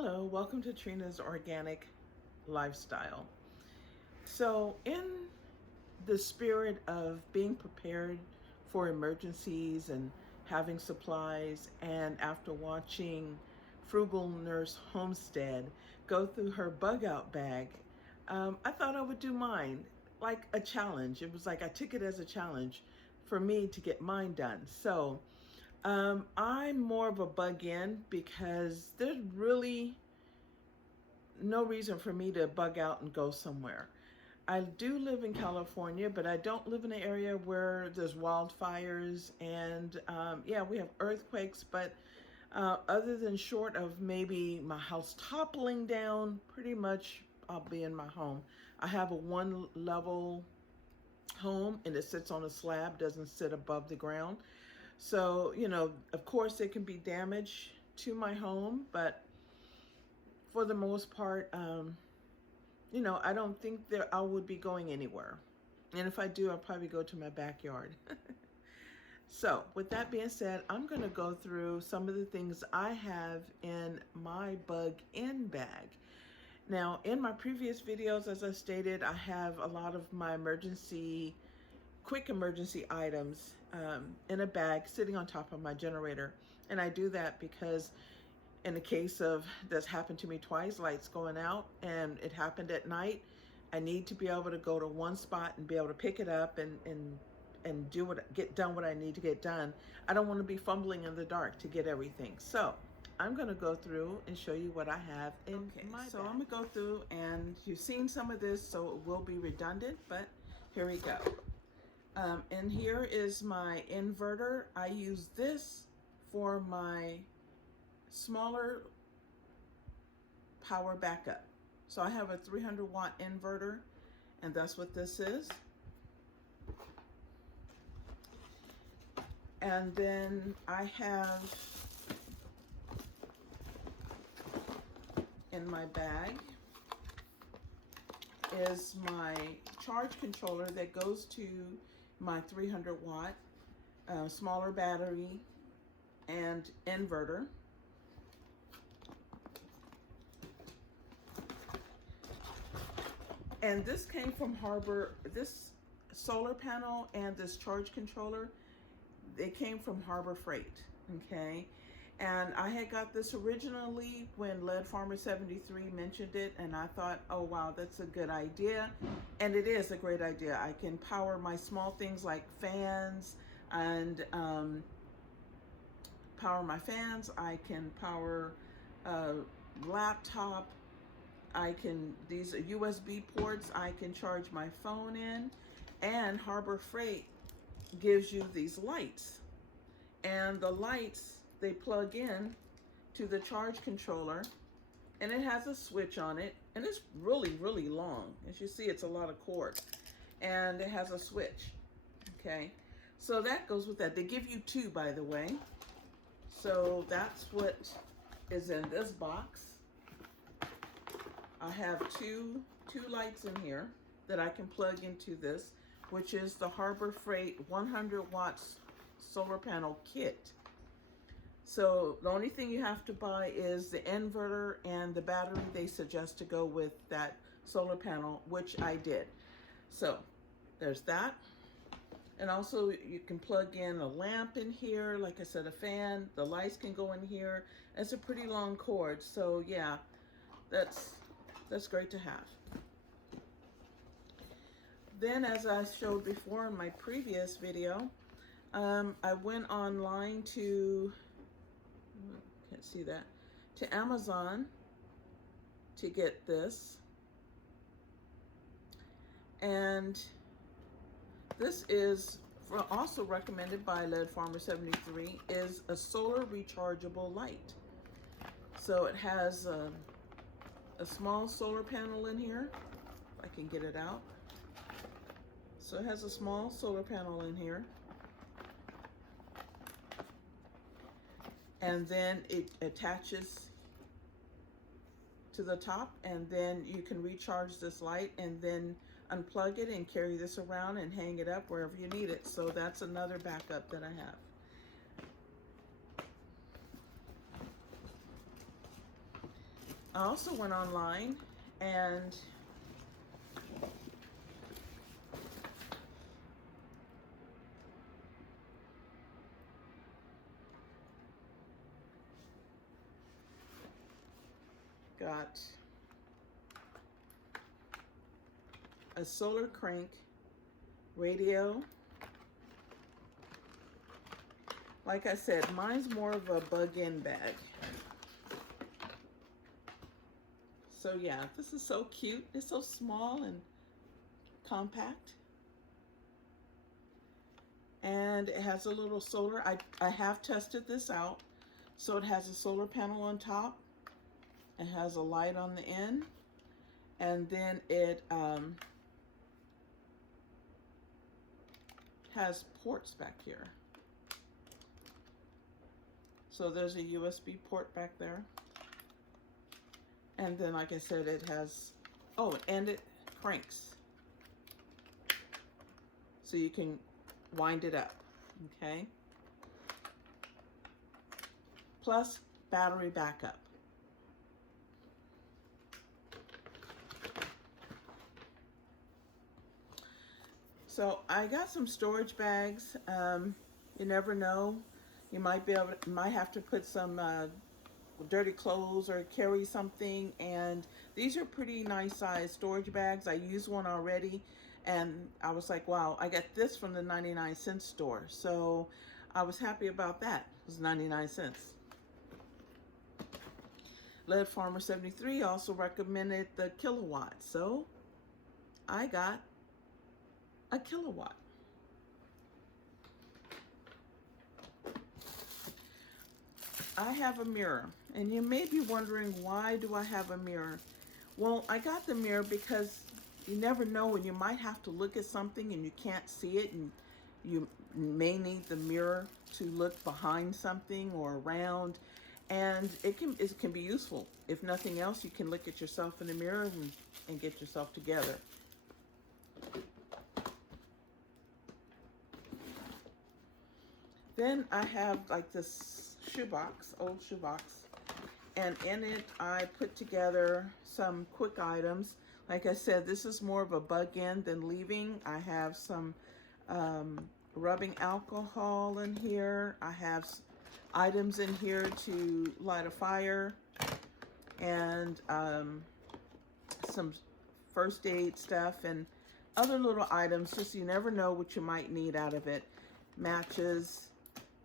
Hello, welcome to Trina's Organic Lifestyle. So, in the spirit of being prepared for emergencies and having supplies, and after watching Frugal Nurse Homestead go through her bug out bag, I thought I would do mine like a challenge. It was like I took it as a challenge for me to get mine done. So, I'm more of a bug in because there's really no reason for me to bug out and go somewhere. I do live in California, but I don't live in an area where there's wildfires and yeah, we have earthquakes, but other than short of maybe my house toppling down, pretty much I'll be in my home. I have a one level home and it sits on a slab, doesn't sit above the ground. So, of course there can be damage to my home, but for the most part, I don't think that I would be going anywhere. And if I do, I'll probably go to my backyard. So with that being said, I'm going to go through some of the things I have in my bug in bag. Now, in my previous videos, as I stated, I have a lot of my quick emergency items in a bag sitting on top of my generator. And I do that because in the case of, that's happened to me twice, lights going out, and it happened at night, I need to be able to go to one spot and be able to pick it up and get done what I need to get done. I don't want to be fumbling in the dark to get everything. So I'm going to go through and show you what I have in my bag. So I'm going to go through, and you've seen some of this, so it will be redundant, but here we go. And here is my inverter. I use this for my smaller power backup. So I have a 300-watt inverter, and that's what this is. And then I have in my bag is my charge controller that goes to my 300-watt smaller battery and inverter. And this came from Harbor, this solar panel and this charge controller, they came from Harbor Freight, okay? And I had got this originally when Lead Farmer 73 mentioned it, and I thought, oh wow, that's a good idea. And it is a great idea. I can power my small things like fans and power my fans. I can power a laptop. These are USB ports I can charge my phone in, and Harbor Freight gives you these lights. And the lights, they plug in to the charge controller, and it has a switch on it, and it's really, really long. As you see, it's a lot of cord, and it has a switch, okay? So that goes with that. They give you two, by the way. So that's what is in this box. I have two lights in here that I can plug into this, which is the Harbor Freight 100 watts solar panel kit. So the only thing you have to buy is the inverter and the battery they suggest to go with that solar panel, which I did. So there's that. And also you can plug in a lamp in here, like I said, a fan, the lights can go in here. It's a pretty long cord, so yeah, that's great to have. Then, as I showed before in my previous video, I went online to, can't see that, to Amazon to get this. And this is also recommended by Lead Farmer 73, is a solar rechargeable light. So it has a small solar panel in here, if I can get it out. So it has a small solar panel in here. And then it attaches to the top, and then you can recharge this light and then unplug it and carry this around and hang it up wherever you need it. So that's another backup that I have. I also went online and got a solar crank radio. Like I said, mine's more of a bug-in bag. So yeah, this is so cute. It's so small and compact. And it has a little solar. I have tested this out. So it has a solar panel on top. It has a light on the end. And then it has ports back here. So there's a USB port back there. And then, like I said, it has, oh, and it cranks. So you can wind it up, okay? Plus battery backup. So I got some storage bags. You never know. You might have to put some dirty clothes or carry something, and these are pretty nice size storage bags. I used one already and I was like, wow, I got this from the 99-cent store, so I was happy about that. It was 99 cents. Lead Farmer 73 also recommended the kilowatt, so I got a kilowatt. I have a mirror, and you may be wondering, why do I have a mirror? Well, I got the mirror because you never know when you might have to look at something and you can't see it, and you may need the mirror to look behind something or around, and it can be useful. If nothing else, you can look at yourself in the mirror and get yourself together. Then I have like this shoebox, old shoebox, and in it I put together some quick items. Like I said, this is more of a bug-in than leaving. I have some rubbing alcohol in here. I have items in here to light a fire, and some first aid stuff and other little items, just you never know what you might need out of it. Matches,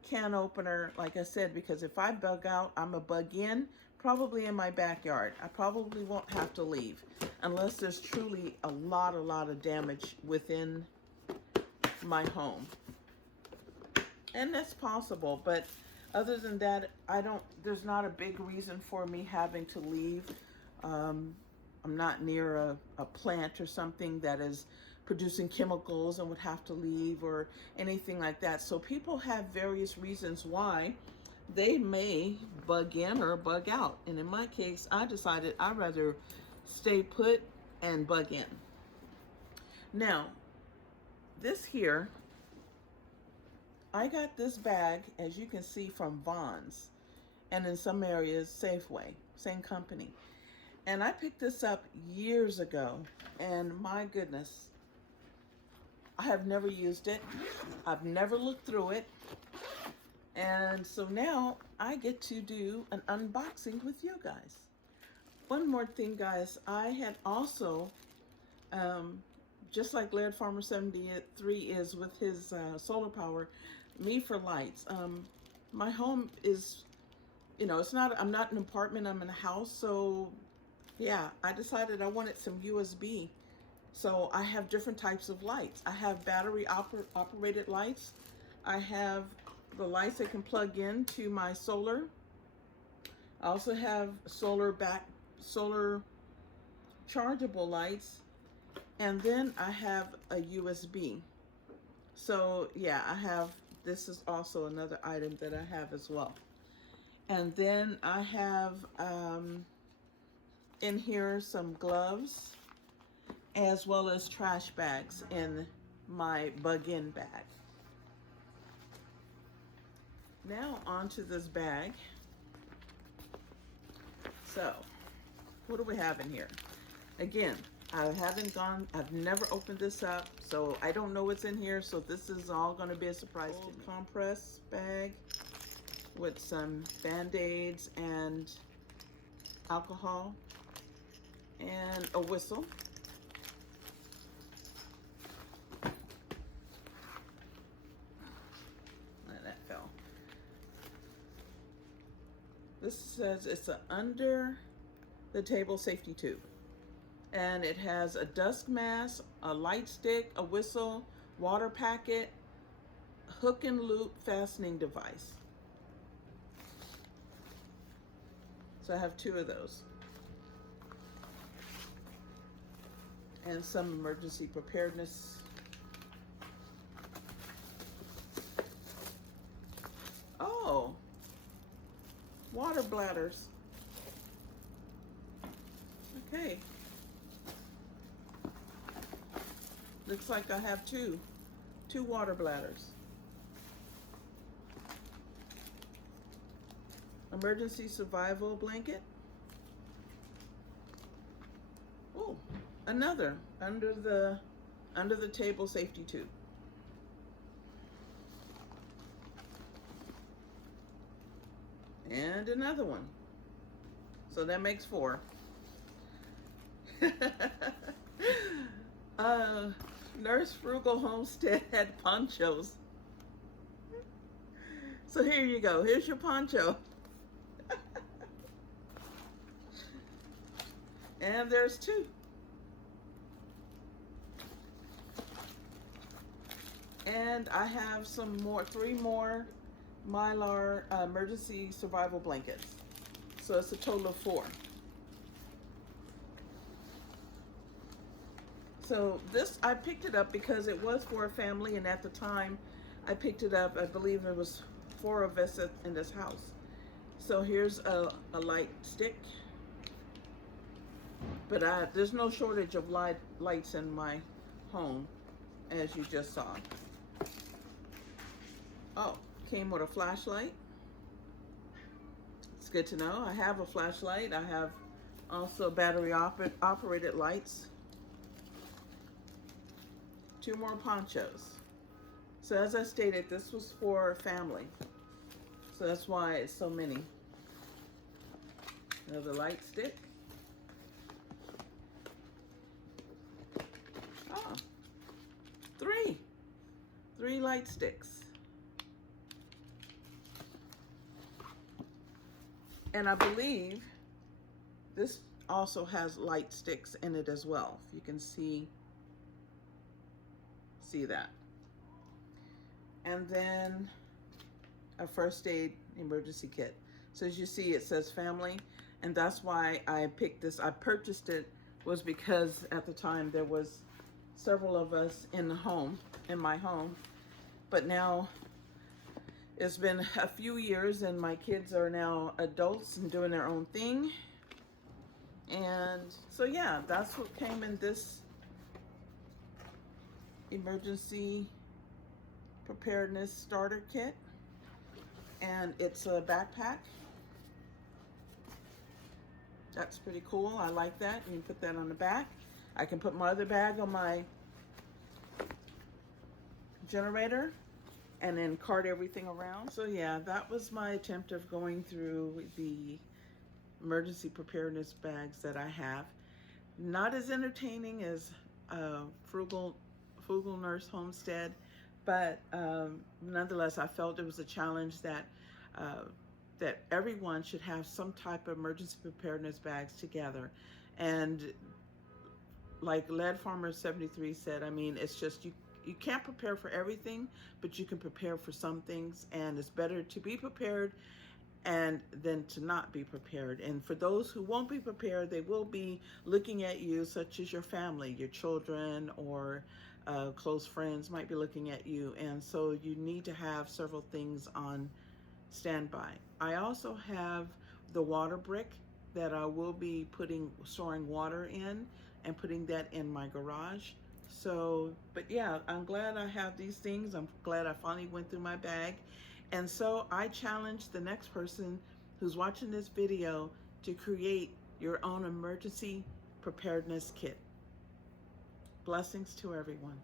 can opener, like I said, because if I bug out, I'm a bug in, probably in my backyard. I probably won't have to leave unless there's truly a lot of damage within my home. And that's possible, but other than that, there's not a big reason for me having to leave. I'm not near a plant or something that is producing chemicals and would have to leave or anything like that. So people have various reasons why they may bug in or bug out. And in my case, I decided I'd rather stay put and bug in. Now, this here, I got this bag, as you can see, from Vons, and in some areas, Safeway, same company. And I picked this up years ago, and my goodness, I have never used it. I've never looked through it. And so now I get to do an unboxing with you guys. One more thing, guys. I had also, just like Lead Farmer 73 is with his solar power, me for lights. My home is, I'm not an apartment, I'm in a house. So yeah, I decided I wanted some USB. So I have different types of lights. I have battery operated lights. I have the lights that can plug in to my solar. I also have solar chargeable lights. And then I have a USB. So yeah, this is also another item that I have as well. And then I have in here some gloves, as well as trash bags in my bug-in bag. Now onto this bag. So what do we have in here? Again, I've never opened this up, so I don't know what's in here, so this is all gonna be a surprise to me. Compress bag with some Band-Aids and alcohol and a whistle. That fell. This says it's an under the table safety tube. And it has a dust mask, a light stick, a whistle, water packet, hook and loop fastening device. So I have 2 of those. And some emergency preparedness. Oh, water bladders. Okay. Looks like I have two water bladders. Emergency survival blanket. Oh, another under the table safety tube. And another one. So that makes 4. Nurse Frugal Homestead had ponchos. So here you go. Here's your poncho. And there's 2. And I have 3 more Mylar emergency survival blankets. So it's a total of 4. So this, I picked it up because it was for a family, and at the time I picked it up, I believe there was 4 of us in this house. So here's a light stick, but there's no shortage of lights in my home, as you just saw. Oh, came with a flashlight. It's good to know. I have a flashlight. I have also battery operated lights. 2 more ponchos. So as I stated, this was for family. So that's why it's so many. Another light stick. Oh, 3 light sticks. And I believe this also has light sticks in it as well. If you can see that. And then a first aid emergency kit. So as you see, it says family, and that's why I picked this. I purchased it was because at the time there was several of us in my home, but now it's been a few years and my kids are now adults and doing their own thing. And so yeah, that's what came in this emergency preparedness starter kit. And it's a backpack. That's pretty cool. I like that. You can put that on the back. I can put my other bag on my generator and then cart everything around. So yeah, that was my attempt of going through the emergency preparedness bags that I have. Not as entertaining as Frugal Nurse Homestead, but nonetheless, I felt it was a challenge that everyone should have some type of emergency preparedness bags together. And like Lead Farmer 73 said, I mean, it's just you can't prepare for everything, but you can prepare for some things, and it's better to be prepared and than to not be prepared. And for those who won't be prepared, they will be looking at you, such as your family, your children, or close friends might be looking at you. And so you need to have several things on standby. I also have the water brick that I will be storing water in and putting that in my garage. So, but yeah, I'm glad I have these things. I'm glad I finally went through my bag. And so I challenge the next person who's watching this video to create your own emergency preparedness kit. Blessings to everyone.